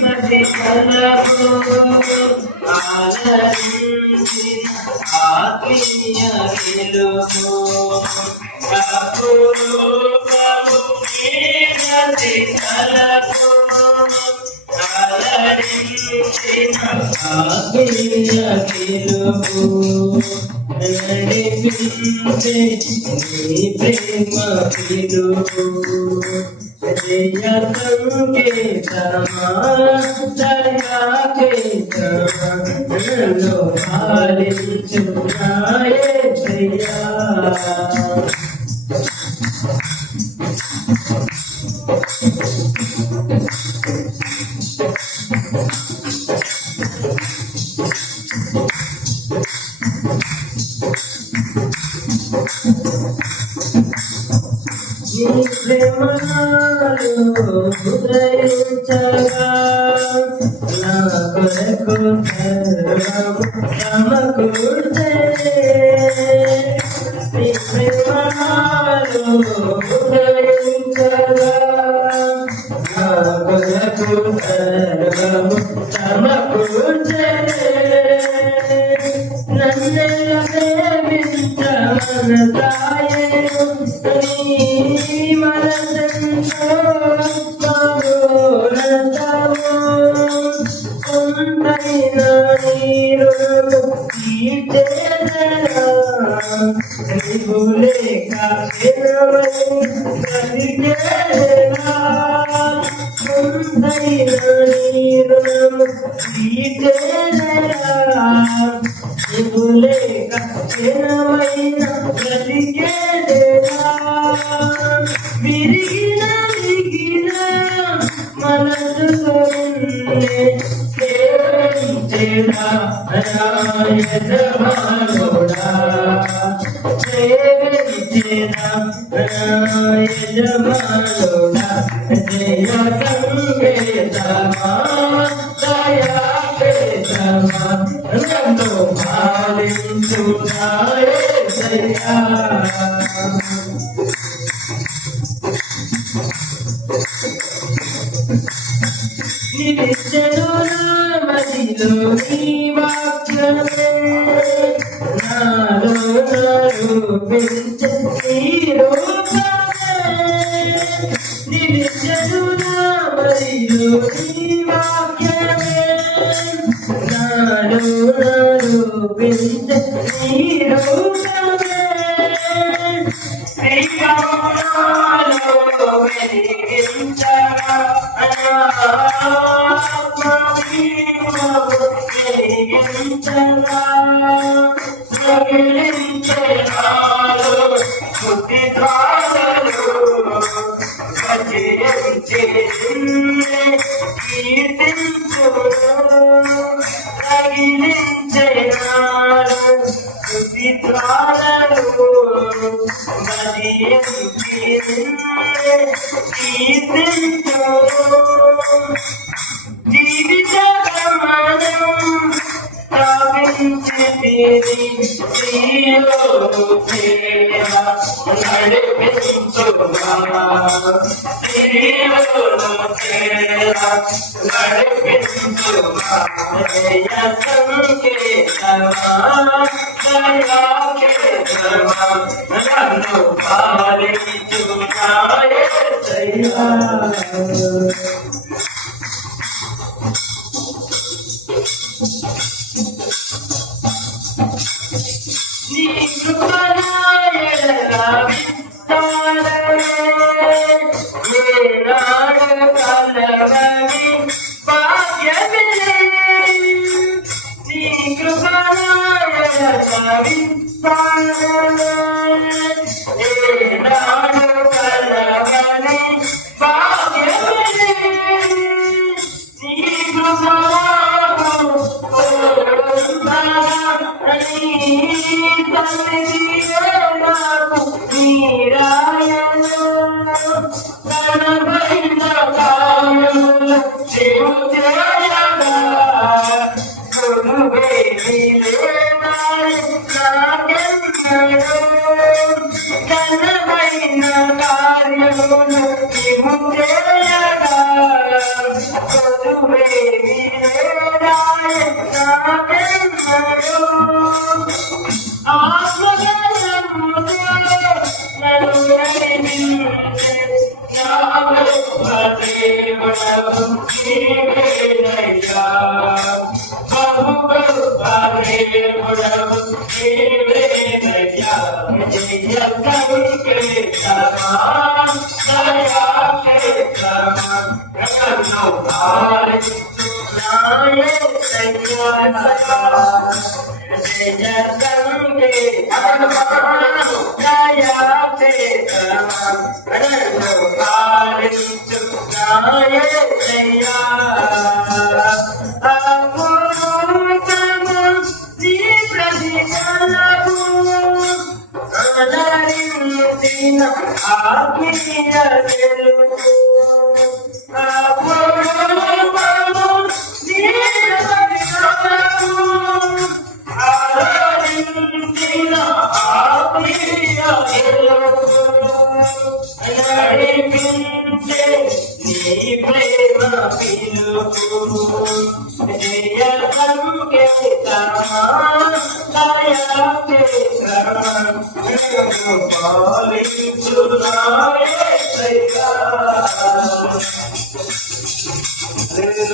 మది కలకు ఆలరించి ఆత్మీయ వెలుగు అపురూపము నీ మది కలకు ఆలరించిన ఆత్మీయ వెలుగు నడిపించే నీ ప్రేమ వెలుగు జయ సంకేతమా దయా కేతమా నన్ను పాలించున్నాయే శ్రీయా నీ ప్రేమలో ఉదయించగా నా కొరకు సర్వము సమకూర్చే నీ ప్రేమలో ఉదయించగా నా కొరకు సర్వము సమకూర్చే నన్నెల ప్రేమించమనసాయే విరిగిన మనసు సేవించేదా యజమానుడా సేవించేదా యజమానుడా జయ సంకేతమా దయా కేతమా నన్ను పాలించున్నాయే దయా నిలిచెను నా మదిలో నీ వాక్యమే నాలో రూపించే నీ రూపమే నిలిచెను నా మదిలో నీ వాక్యమే నాలో రూపించే నీ రూపమే జీవిత Hallelujah.